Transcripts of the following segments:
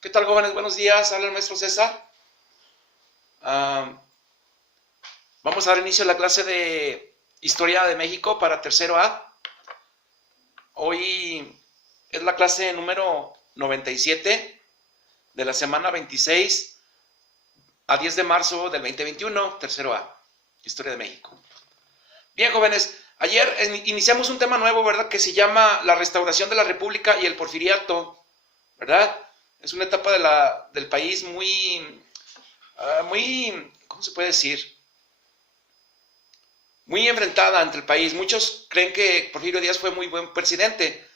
¿Qué tal, jóvenes? Buenos días. Habla el maestro César. Ah, Vamos a dar inicio a la clase de Historia de México para tercero A. Hoy es la clase número 97 de la semana 26 a 10 de marzo del 2021, tercero A, Historia de México. Bien, jóvenes, ayer iniciamos un tema nuevo, ¿verdad? Que se llama la restauración de la República y el Porfiriato, ¿verdad? Es una etapa del país muy, ¿cómo se puede decir? Muy enfrentada entre el país. Muchos creen que Porfirio Díaz fue muy buen presidente.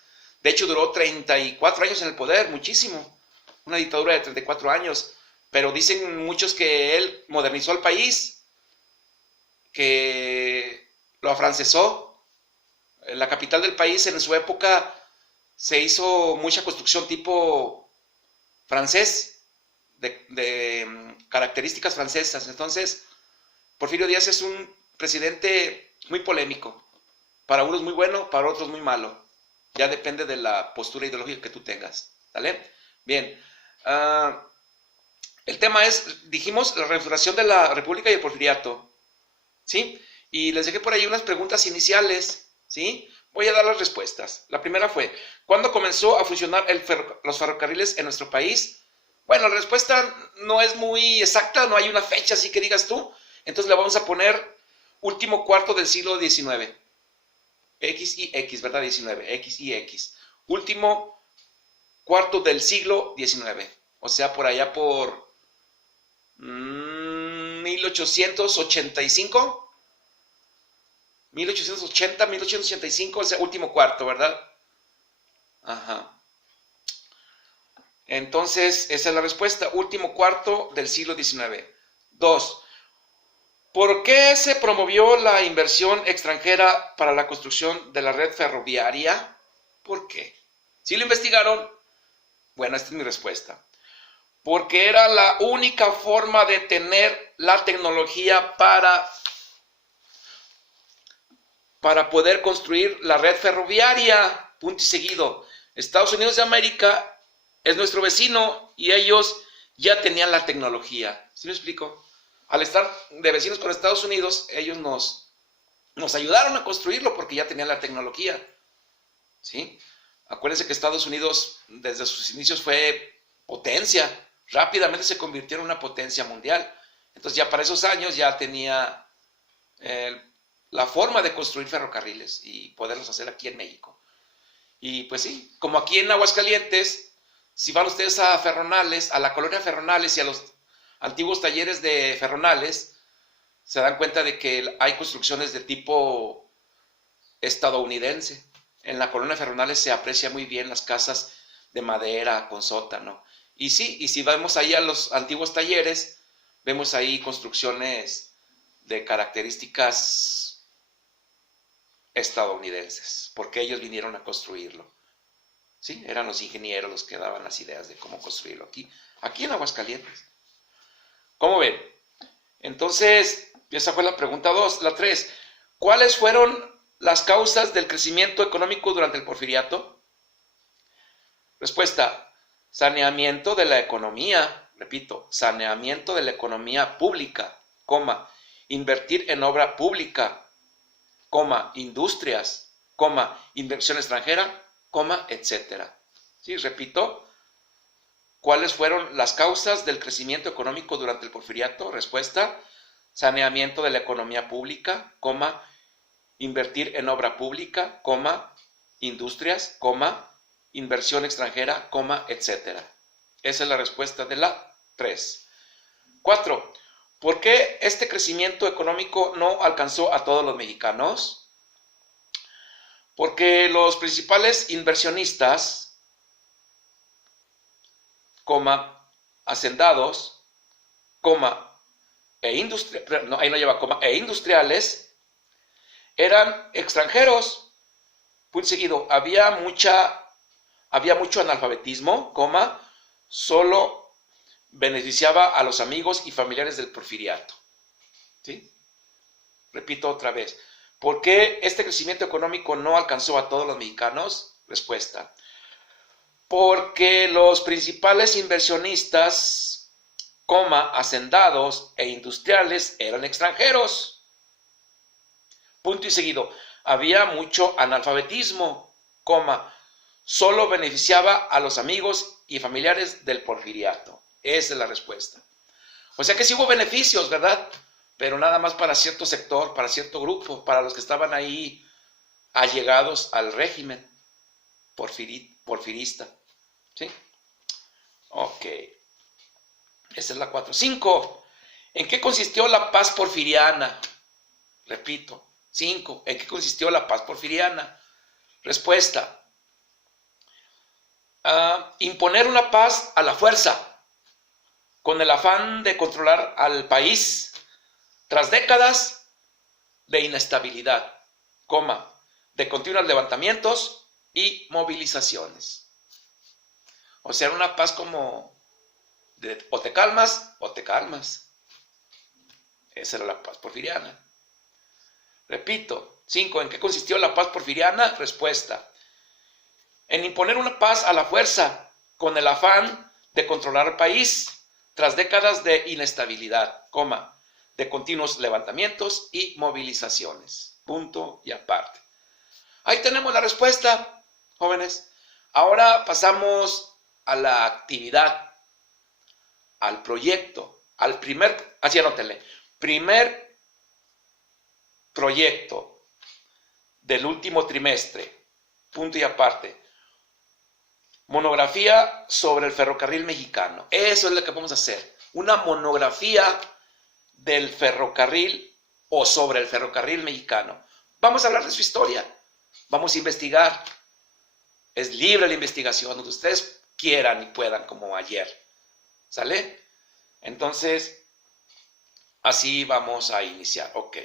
De hecho, duró 34 años en el poder, muchísimo. Una dictadura de 34 años. Pero dicen muchos que él modernizó al país, que lo afrancesó. La capital del país en su época se hizo mucha construcción tipo francés, de características francesas. Entonces, Porfirio Díaz es un presidente muy polémico. Para unos muy bueno, para otros muy malo. Ya depende de la postura ideológica que tú tengas. ¿Vale? Bien. El tema es, dijimos, la restauración de la República y el Porfiriato. ¿Sí? Y les dejé por ahí unas preguntas iniciales. ¿Sí? Voy a dar las respuestas. La primera fue, ¿cuándo comenzó a funcionar los ferrocarriles en nuestro país? Bueno, la respuesta no es muy exacta, no hay una fecha así que digas tú. Entonces le vamos a poner último cuarto del siglo XIX. X y X, ¿verdad? 19. X y X. Último cuarto del siglo XIX. O sea, por allá por 1885. 1880, 1885, o sea, último cuarto, ¿verdad? Ajá. Entonces, esa es la respuesta. Último cuarto del siglo XIX. 2. ¿Por qué se promovió la inversión extranjera para la construcción de la red ferroviaria? ¿Por qué? ¿Sí lo investigaron? Bueno, esta es mi respuesta. Porque era la única forma de tener la tecnología para poder construir la red ferroviaria. Punto y seguido. Estados Unidos de América es nuestro vecino y ellos ya tenían la tecnología. ¿Sí me explico? Al estar de vecinos con Estados Unidos, ellos nos ayudaron a construirlo porque ya tenían la tecnología. ¿Sí? Acuérdense que Estados Unidos desde sus inicios fue potencia. Rápidamente se convirtió en una potencia mundial. Entonces ya para esos años ya tenía la forma de construir ferrocarriles y poderlos hacer aquí en México. Y pues sí, como aquí en Aguascalientes, si van ustedes a Ferronales, a la colonia Ferronales y a los antiguos talleres de Ferronales, se dan cuenta de que hay construcciones de tipo estadounidense. En la colonia Ferronales se aprecia muy bien las casas de madera con sótano. Y sí, y si vamos ahí a los antiguos talleres, vemos ahí construcciones de características estadounidenses, porque ellos vinieron a construirlo. ¿Sí? Eran los ingenieros los que daban las ideas de cómo construirlo aquí en Aguascalientes. ¿Cómo ven? Entonces, esa fue la pregunta 2. La 3. ¿Cuáles fueron las causas del crecimiento económico durante el Porfiriato? Respuesta. Saneamiento de la economía. Repito, saneamiento de la economía pública, coma, invertir en obra pública, coma, industrias, coma, inversión extranjera, coma, etcétera. Sí, repito, ¿cuáles fueron las causas del crecimiento económico durante el Porfiriato? Respuesta, saneamiento de la economía pública, coma, invertir en obra pública, coma, industrias, coma, inversión extranjera, coma, etcétera. Esa es la respuesta de la 3. 4. ¿Por qué este crecimiento económico no alcanzó a todos los mexicanos? Porque los principales inversionistas, coma, hacendados, coma, e industriales, eran extranjeros. Punto seguido, había mucho analfabetismo, coma, solo beneficiaba a los amigos y familiares del Porfiriato. ¿Sí? Repito otra vez. ¿Por qué este crecimiento económico no alcanzó a todos los mexicanos? Respuesta. Porque los principales inversionistas, hacendados e industriales eran extranjeros. Punto y seguido. Había mucho analfabetismo, solo beneficiaba a los amigos y familiares del porfiriato. Esa es la respuesta. O sea que sí hubo beneficios, ¿verdad? Pero nada más para cierto sector, para cierto grupo, para los que estaban ahí allegados al régimen porfirista. ¿Sí? Ok. Esa es la 4. 5. ¿En qué consistió la paz porfiriana? Repito. 5. ¿En qué consistió la paz porfiriana? Respuesta. Imponer una paz a la fuerza, con el afán de controlar al país, tras décadas de inestabilidad, de continuos levantamientos y movilizaciones. O sea, una paz como de o te calmas o te calmas. Esa era la paz porfiriana. Repito, 5. ¿En qué consistió la paz porfiriana? Respuesta. En imponer una paz a la fuerza, con el afán de controlar al país, tras décadas de inestabilidad, de continuos levantamientos y movilizaciones. Punto y aparte. Ahí tenemos la respuesta, jóvenes. Ahora pasamos a la actividad, al proyecto, al primer, así anótenle, primer proyecto del último trimestre. Punto y aparte. Monografía sobre el ferrocarril mexicano. Eso es lo que vamos a hacer. Una monografía del ferrocarril o sobre el ferrocarril mexicano. Vamos a hablar de su historia. Vamos a investigar. Es libre la investigación, donde ustedes quieran y puedan, como ayer. ¿Sale? Entonces, así vamos a iniciar. Ok.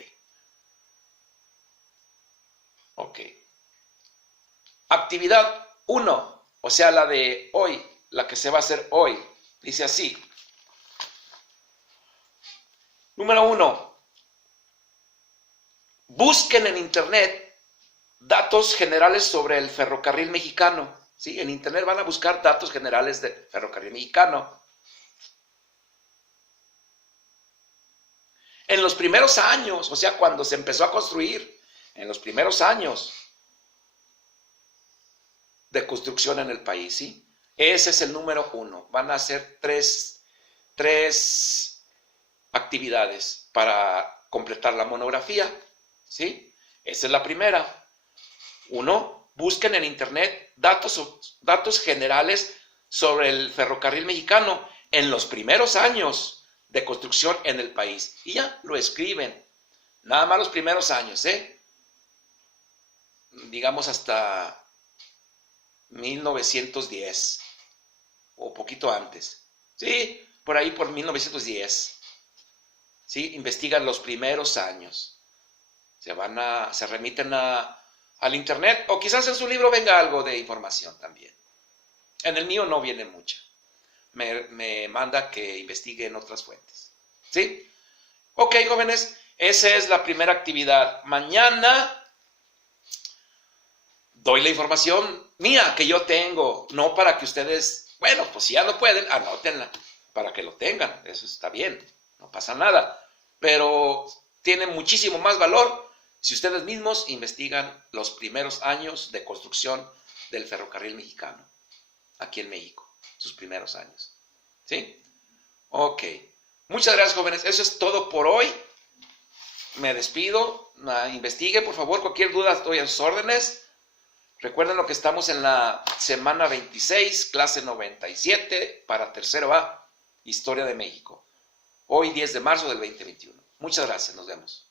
Actividad 1. O sea, la de hoy, la que se va a hacer hoy. Dice así. Número 1. Busquen en internet datos generales sobre el ferrocarril mexicano. ¿Sí? En internet van a buscar datos generales del ferrocarril mexicano. En los primeros años, o sea, cuando se empezó a construir, en los primeros años de construcción en el país, ¿sí? Ese es el número 1. Van a hacer tres actividades para completar la monografía, ¿sí? Esa es la primera. 1. Busquen en internet datos generales sobre el ferrocarril mexicano en los primeros años de construcción en el país. Y ya, lo escriben. Nada más los primeros años, digamos hasta 1910 o poquito antes, ¿sí? Por ahí por 1910, ¿sí? Investigan los primeros años, se remiten al internet, o quizás en su libro venga algo de información también. En el mío no viene mucha, me manda que investigue en otras fuentes, ¿sí? Ok, jóvenes, esa es la primera actividad. Mañana doy la información mía que yo tengo, no para que ustedes, bueno, pues si ya no pueden, anótenla para que lo tengan, eso está bien, no pasa nada, pero tiene muchísimo más valor si ustedes mismos investigan los primeros años de construcción del ferrocarril mexicano, aquí en México, sus primeros años, ¿sí? Ok, muchas gracias, jóvenes, eso es todo por hoy, me despido, investigue, por favor, cualquier duda estoy a sus órdenes. Recuerden lo que estamos en la semana 26, clase 97 para tercero A, Historia de México. Hoy 10 de marzo del 2021. Muchas gracias, nos vemos.